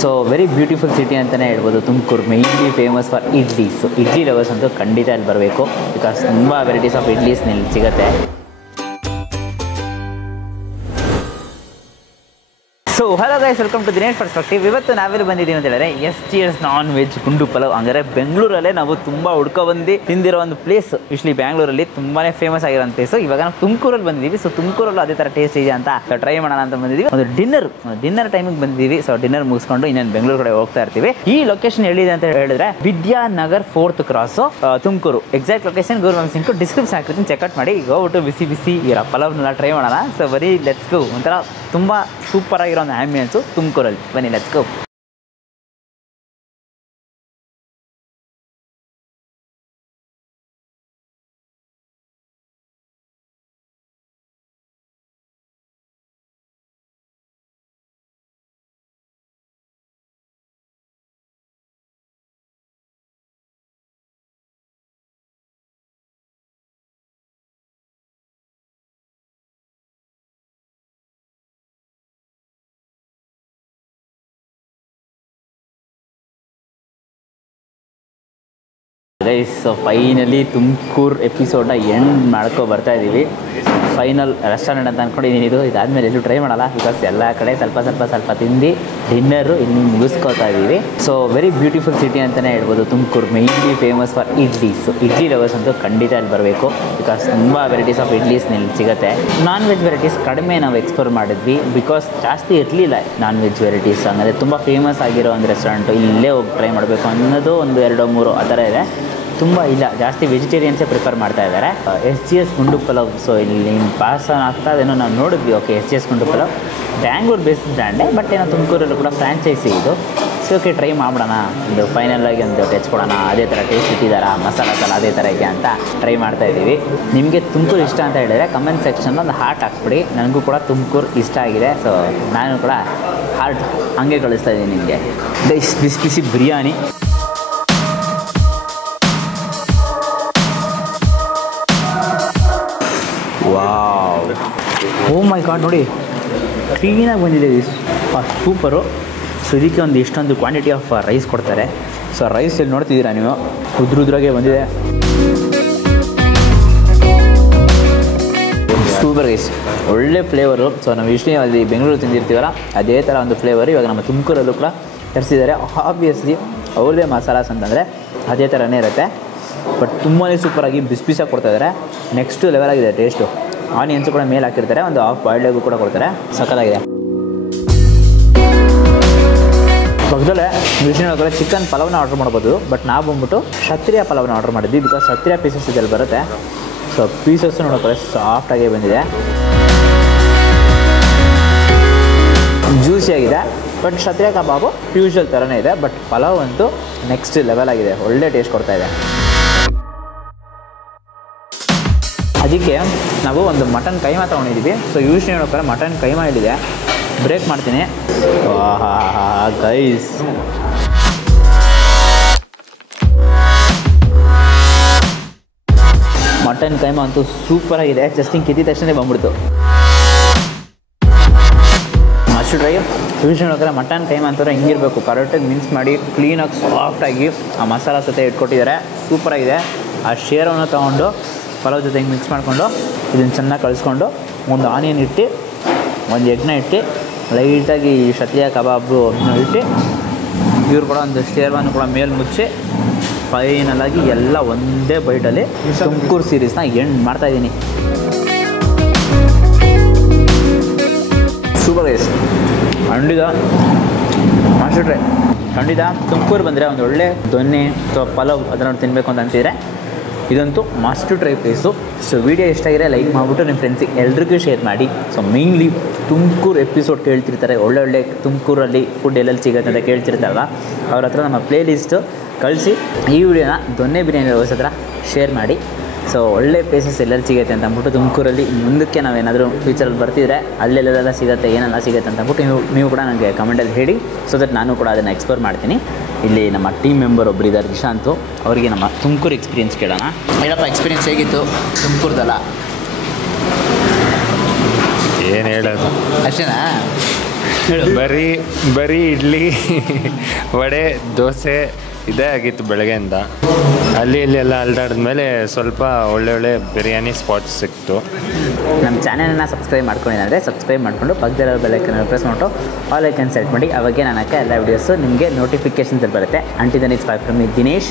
So very beautiful city ಅಂತಲೇ ಹೇಳ್ಬೋದು Tumakuru. Mainly famous for idlis. Idli lovers ಅಂತೂ ಖಂಡಿತ ಅಲ್ಲಿ ಬರಬೇಕು, ಬಿಕಾಸ್ ತುಂಬ ವೆರೈಟೀಸ್ ಆಫ್ ಇಡ್ಲೀಸ್ ಇಲ್ಲಿ ಸಿಗುತ್ತೆ. So hello guys, welcome to Dinesh perspective. ಇವತ್ತು ನಾವೆಲ್ಲಿ ಬಂದಿದ್ದೀವಿ ಅಂತ ಹೇಳಿದ್ರೆ SGS ನಾನ್ ವೆಜ್ ಗುಂಡು ಪಲಾವ್. ಹಂಗಾರೆ ಬೆಂಗಳೂರಲ್ಲೇ ನಾವು ತುಂಬ ಹುಡ್ಕೊಬಂದು ತಿಂದಿರೋ ಒಂದು ಪ್ಲೇಸ್. ಯೂಶ್ವಲಿ ಬ್ಯಾಂಗ್ಳೂರಲ್ಲಿ ತುಂಬಾ ಫೇಮಸ್ ಆಗಿರೋ ಪ್ಲೇಸ್. ಇವಾಗ ನಾವು ತುಮಕೂರಲ್ಲಿ ಬಂದಿದ್ದೀವಿ. ಸೊ ತುಮಕೂರಲ್ಲೂ ಅದೇ ಥರ ಟೇಸ್ಟ್ ಇದೆ ಅಂತ ಟ್ರೈ ಮಾಡೋಣ ಅಂತ ಬಂದಿದ್ದೀವಿ. ಒಂದು ಡಿನ್ನರ್ ಟೈಮಿಗೆ ಬಂದಿದ್ದೀವಿ. ಸೊ ಡಿನ್ನರ್ ಮುಗಿಸ್ಕೊಂಡು ಇನ್ನೇನು ಬೆಂಗಳೂರು ಕಡೆ ಹೋಗ್ತಾ ಇರ್ತೀವಿ. ಈ ಲೊಕೇಶನ್ ಎಲ್ಲಿದೆ ಅಂತ ಹೇಳಿದ್ರೆ Vidyanagar 4th cross Tumakuru. Exact location Google ಸಿಂಕು ಡಿಸ್ಕ್ರಿಪ್ಷನ್ ಹಾಕಿರ್ತೀನಿ, ಚೆಕ್ಔಟ್ ಮಾಡಿ. ಈಗ ಹೋಗ್ಬಿಟ್ಟು ಬಿಸಿ ಬಿಸಿ ಇರೋ ಪಲಾವ್ನೆಲ್ಲ ಟ್ರೈ ಮಾಡೋಣ. ಸೊ ಬರೀ ಲೆಟ್ಸ್ ಗೋ. ಒಂಥರ ತುಂಬ ಸೂಪರ್ ಆಗಿರೋ ಒಂದು ಆಂಬಿಯನ್ಸು ತುಮಕೂರಲ್ಲಿ. ಬನ್ನಿ let's go. Guys, so finally Tumakuru ಎಪಿಸೋಡ್ನ ಎಂಡ್ ಮಾಡ್ಕೊ ಬರ್ತಾ ಇದ್ದೀವಿ. ಫೈನಲ್ ರೆಸ್ಟೋರೆಂಟ್ ಅಂತ ಅಂದ್ಕೊಂಡಿದ್ದೀನಿ. ಇದಾದಮೇಲೆ ಎಲ್ಲೂ ಟ್ರೈ ಮಾಡಲ್ಲ, ಬಿಕಾಸ್ ಎಲ್ಲ ಕಡೆ ಸ್ವಲ್ಪ ತಿಂದು ಡಿನ್ನರು ಇಲ್ಲಿ ಮುಗಿಸ್ಕೊತಾ ಇದ್ದೀವಿ. ಸೊ ವೆರಿ ಬ್ಯೂಟಿಫುಲ್ ಸಿಟಿ ಅಂತಲೇ ಹೇಳ್ಬೋದು Tumakuru. Mainly famous for idlis. Idli lovers ಅಂತೂ ಖಂಡಿತ ಅಲ್ಲಿ ಬರಬೇಕು, ಬಿಕಾಸ್ ತುಂಬ ವೆರೈಟೀಸ್ ಆಫ್ ಇಡ್ಲೀಸ್ ಇಲ್ಲಿ ಸಿಗುತ್ತೆ. ನಾನ್ ವೆಜ್ ವೆರೈಟೀಸ್ ಕಡಿಮೆ ನಾವು ಎಕ್ಸ್ಪ್ಲೋರ್ ಮಾಡಿದ್ವಿ, ಬಿಕಾಸ್ ಜಾಸ್ತಿ ಇರಲಿಲ್ಲ ನಾನ್ ವೆಜ್ ವೆರೈಟೀಸ್. ಅಂದರೆ ತುಂಬ ಫೇಮಸ್ ಆಗಿರೋ ಒಂದು ರೆಸ್ಟೋರೆಂಟು, ಇಲ್ಲೇ ಹೋಗಿ ಟ್ರೈ ಮಾಡಬೇಕು ಅನ್ನೋದು ಒಂದು 2-3 ಆ ಥರ ಇದೆ. ತುಂಬ ಇಲ್ಲ, ಜಾಸ್ತಿ ವೆಜಿಟೇರಿಯನ್ಸೇ ಪ್ರಿಫರ್ ಮಾಡ್ತಾ ಇದ್ದಾರೆ. SGS ಗುಂಡು ಪಲಾವ್. ಸೊ ಇಲ್ಲಿ ಪಾಸ್ ಆಗ್ತಾ ಇದೇನೋ ನಾವು ನೋಡಿದ್ವಿ. ಓಕೆ, SGS ಗುಂಡು ಪಲಾವ್ ಬ್ಯಾಂಗ್ಳೂರು ಬೇಸ್ಡ್ ಬ್ರ್ಯಾಂಡೇ, ಬಟ್ ಏನೋ ತುಮಕೂರಲ್ಲೂ ಕೂಡ ಫ್ರಾಂಚೈಸಿ ಇದು. ಸೊ ಓಕೆ, ಟ್ರೈ ಮಾಡೋಣ. ಒಂದು ಫೈನಲಾಗಿ ಒಂದು ಟಚ್ ಕೊಡೋಣ. ಅದೇ ಥರ ಟೇಸ್ಟ್ ಇಟ್ಟಿದ್ದಾರ, ಮಸಾಲ ಅದೇ ಥರ ಇದೆ ಅಂತ ಟ್ರೈ ಮಾಡ್ತಾ ಇದ್ದೀವಿ. ನಿಮಗೆ ತುಮಕೂರು ಇಷ್ಟ ಅಂತ ಹೇಳಿದರೆ ಕಮೆಂಟ್ ಸೆಕ್ಷನ್ ಒಂದು ಹಾರ್ಟ್ ಹಾಕ್ಬಿಡಿ. ನನಗೂ ಕೂಡ ತುಮಕೂರು ಇಷ್ಟ ಆಗಿದೆ. ಸೊ ನಾನು ಕೂಡ ಹಾರ್ಟ್ ಹಾಗೆ ಕಳಿಸ್ತಾ ಇದ್ದೀನಿ ನಿಮಗೆ. ಬಿಸಿ ಬಿಸಿ ಬಿರಿಯಾನಿ. ವಾವ್, ಓ ಮೈ ಗಾಡ್, ನೋಡಿ ಕ್ಲೀನಾಗಿ ಬಂದಿದೆ. ಸೂಪರು. ಸೊ ಇದಕ್ಕೆ ಒಂದು ಇಷ್ಟೊಂದು ಕ್ವಾಂಟಿಟಿ ಆಫ್ ರೈಸ್ ಕೊಡ್ತಾರೆ. ಸೊ ರೈಸ್ ಇಲ್ಲಿ ನೋಡ್ತಿದ್ದೀರಾ ನೀವು, ಉದ್ರಾಗೆ ಬಂದಿದೆ. ಸೂಪರ್ ರೈಸ್, ಒಳ್ಳೆ ಫ್ಲೇವರು. ಸೊ ನಾವು ಯೂಶ್ವಲಿ ಅಲ್ಲಿ ಬೆಂಗಳೂರು ತಿಂದಿರ್ತೀವಲ್ಲ ಅದೇ ಥರ ಒಂದು ಫ್ಲೇವರು ಇವಾಗ ನಮ್ಮ ತುಮಕೂರಲ್ಲೂ ಕೂಡ ತರಿಸಿದ್ದಾರೆ. ಆಬ್ವಿಯಸ್ಲಿ ಅವ್ರದ್ದೇ ಮಸಾಲಾಸ್ ಅಂತಂದರೆ ಅದೇ ಥರನೇ ಇರುತ್ತೆ, ಬಟ್ ತುಂಬಾ ಸೂಪರಾಗಿ ಬಿಸಿಯಾಗಿ ಕೊಡ್ತಾಯಿದ್ದಾರೆ. ನೆಕ್ಸ್ಟ್ ಲೆವೆಲ್ ಆಗಿದೆ ಟೇಸ್ಟು. ಆನಿಯನ್ಸು ಕೂಡ ಮೇಲೆ ಹಾಕಿರ್ತಾರೆ, ಒಂದು ಹಾಫ್ ಬಾಯ್ಲ್ಡ್ ಎಗ್ ಕೂಡ ಕೊಡ್ತಾರೆ. ಸಕ್ಕತ್ತಾಗಿದೆ. ಪಕ್ಕದಲ್ಲೇ ವಿಷ್ಣುನಗರ ಚಿಕನ್ ಪಲಾವ್ನ ಆರ್ಡ್ರ್ ಮಾಡ್ಬೋದು, ಬಟ್ ನಾವು ಬಂದ್ಬಿಟ್ಟು ಕ್ಷತ್ರಿಯ ಪಲಾವ್ನ ಆರ್ಡ್ರ್ ಮಾಡಿದ್ವಿ, ಬಿಕಾಸ್ ಕ್ಷತ್ರಿಯ ಪೀಸಸ್ ಇದೆಲ್ಲ ಬರುತ್ತೆ. ಸೊ ಪೀಸಸ್ಸು ನೋಡೋಕೆ ಸಾಫ್ಟಾಗೇ ಬಂದಿದೆ, ಜ್ಯೂಸಿಯಾಗಿದೆ. ಬಟ್ ಕ್ಷತ್ರಿಯ ಕಬಾಬು ಯೂಶ್ವಲ್ ಥರನೇ ಇದೆ, ಬಟ್ ಪಲಾವ್ ಅಂತೂ ನೆಕ್ಸ್ಟ್ ಲೆವೆಲ್ ಆಗಿದೆ. ಒಳ್ಳೆ ಟೇಸ್ಟ್ ಕೊಡ್ತಾಯಿದೆ. ಅದಕ್ಕೆ ನಾವು ಒಂದು ಮಟನ್ ಕೈಮಾ ತೊಗೊಂಡಿದ್ದೀವಿ. ಸೊ ಯೂಶ್ವಲಿ ನೋಡೋಕೆ ಮಟನ್ ಕೈಮಾ ಇಲ್ಲಿದೆ. ಬ್ರೇಕ್ ಮಾಡ್ತೀನಿ. ಗೈಸ್, ಮಟನ್ ಕೈಮಾ ಅಂತೂ ಸೂಪರಾಗಿದೆ. ಜಸ್ಟ್ ಹಿಂಗೆ ಕಿತ್ತಿದ ತಕ್ಷಣ ಬಂದ್ಬಿಡ್ತು. Must try. ಯೂಶ್ವಲಿ ನೋಡೋಕೆ ಮಟನ್ ಕೈಮಾ ಅಂತಾರೆ ಹಿಂಗಿರಬೇಕು, ಕರೆಕ್ಟಾಗಿ ಮಿನ್ಸ್ ಮಾಡಿ ಕ್ಲೀನಾಗಿ ಸಾಫ್ಟಾಗಿ ಆ ಮಸಾಲ ಜೊತೆ ಇಟ್ಕೊಟ್ಟಿದ್ದಾರೆ. ಸೂಪರಾಗಿದೆ. ಆ ಶೇರವನ್ನು ತೊಗೊಂಡು ಪಲಾವ್ ಜೊತೆ ಹಿಂಗೆ ಮಿಕ್ಸ್ ಮಾಡಿಕೊಂಡು ಇದನ್ನು ಚೆನ್ನಾಗಿ ಕಳಿಸ್ಕೊಂಡು ಒಂದು ಆನಿಯನ್ ಇಟ್ಟು ಒಂದು ಎಗ್ನ ಇಟ್ಟು ಲೈಟಾಗಿ ಕ್ಷತ್ರಿಯ ಕಬಾಬು ಇಟ್ಟು ಇವ್ರು ಕೂಡ ಒಂದು ಶೇರ್ವನ್ನು ಕೂಡ ಮೇಲೆ ಮುಚ್ಚಿ ಫೈನಲಾಗಿ ಎಲ್ಲ ಒಂದೇ ಬೈಟಲ್ಲಿ ತುಮಕೂರು ಸೀರೀಸ್ನ ಎಂಡ್ ಮಾಡ್ತಾಯಿದ್ದೀನಿ. ಸೂಪರ್ ರೈಸ್ ಖಂಡಿತ ಮಾಸ್ಟರ್ ಟ್ರೈ. ಖಂಡಿತ ತುಮಕೂರು ಬಂದರೆ ಒಂದು ಒಳ್ಳೆ ದೊನ್ನೆ ಅಥವಾ ಪಲಾವ್ ಅದನ್ನು ತಿನ್ನಬೇಕು ಅಂತ ಅಂತಿದ್ರೆ ಇದಂತೂ must try place. So video ಇಷ್ಟ ಆಗಿದ್ರೆ ಲೈಕ್ ಮಾಡಿಬಿಟ್ಟು ನಿಮ್ಮ ಫ್ರೆಂಡ್ಸಿಗೆ ಎಲ್ರಿಗೂ ಶೇರ್ ಮಾಡಿ. ಸೊ ಮೇಯ್ನ್ಲಿ ತುಮಕೂರು ಎಪಿಸೋಡ್ ಕೇಳ್ತಿರ್ತಾರೆ, ಒಳ್ಳೆ ತುಮಕೂರಲ್ಲಿ ಫುಡ್ ಎಲ್ಲೆಲ್ಲಿ ಸಿಗುತ್ತೆ ಅಂತ ಕೇಳ್ತಿರ್ತಾರಲ್ಲ, ಅವ್ರ ಹತ್ರ ನಮ್ಮ ಪ್ಲೇ ಲಿಸ್ಟ್ ಕಳಿಸಿ ಈ ವಿಡಿಯೋನ ದೊನ್ನೆ ಬಿರಿಯಾನಿ ಹತ್ರ ಶೇರ್ ಮಾಡಿ. ಸೊ ಒಳ್ಳೆ ಪ್ಲೇಸಸ್ ಎಲ್ಲೆಲ್ಲಿ ಸಿಗುತ್ತೆ ಅಂತ ಅಂದ್ಬಿಟ್ಟು ತುಮಕೂರಲ್ಲಿ ಮುಂದಕ್ಕೆ ನಾವೇನಾದರೂ ಫ್ಯೂಚರಲ್ಲಿ ಬರ್ತಿದ್ರೆ ಅಲ್ಲೆಲ್ಲೆಲ್ಲ ಸಿಗುತ್ತೆ, ಏನೆಲ್ಲ ಸಿಗುತ್ತೆ ಅಂತ ಅಂದ್ಬಿಟ್ಟು ನೀವು ಕೂಡ ನನಗೆ ಕಮೆಂಟಲ್ಲಿ ಹೇಳಿ. ಸೊ ದಟ್ ನಾನು ಕೂಡ ಅದನ್ನು ಎಕ್ಸ್ಪ್ಲೋರ್ ಮಾಡ್ತೀನಿ. ಇಲ್ಲಿ ನಮ್ಮ ಟೀಮ್ ಮೆಂಬರ್ ಒಬ್ಬರು ಇದ್ದಾರೆ, ನಿಶಾಂತು. ಅವರಿಗೆ ನಮ್ಮ ತುಮಕೂರು ಎಕ್ಸ್ಪೀರಿಯನ್ಸ್ ಕೇಳೋಣ. ಹೇಳಪ್ಪ, ಎಕ್ಸ್ಪೀರಿಯನ್ಸ್ ಹೇಗಿತ್ತು ತುಮಕೂರ್ದಲ್ಲ? ಏನು ಹೇಳೋದು, ಅಷ್ಟೇನಾ? ಬರೀ ಇಡ್ಲಿ ವಡೆ ದೋಸೆ ಇದೇ ಆಗಿತ್ತು ಬೆಳಗ್ಗೆಯಿಂದ. ಅಲ್ಲಿ ಎಲ್ಲ ಅಲ್ದಾಡಿದ್ಮೇಲೆ ಸ್ವಲ್ಪ ಒಳ್ಳೆ ಬಿರಿಯಾನಿ ಸ್ಪಾಟ್ಸ್ ಸಿಕ್ತು. ನಮ್ಮ ಚಾನಲನ್ನು ಸಬ್ಸ್ಕ್ರೈಬ್ ಮಾಡ್ಕೊಂಡಿದ್ದಾರೆ, ಸಬ್ಸ್ಕ್ರೈಬ್ ಮಾಡಿಕೊಂಡು ಪಕ್ಕದಲ್ಲಿರೋ ಬೆಲ್ಲೈಕನ್ನ ಪ್ರೆಸ್ ಮಾಡಿಟ್ಟು ಆಲ್ ಐಕನ್ ಸೆಲೆಕ್ಟ್ ಮಾಡಿ. ಅವಾಗೆ ನಾನು ಹಾಕೋ ಎಲ್ಲ ವೀಡಿಯೋಸು ನಿಮಗೆ ನೋಟಿಫಿಕೇಷನ್ಸ್ ಬರುತ್ತೆ. Until then it's bye from Dinesh.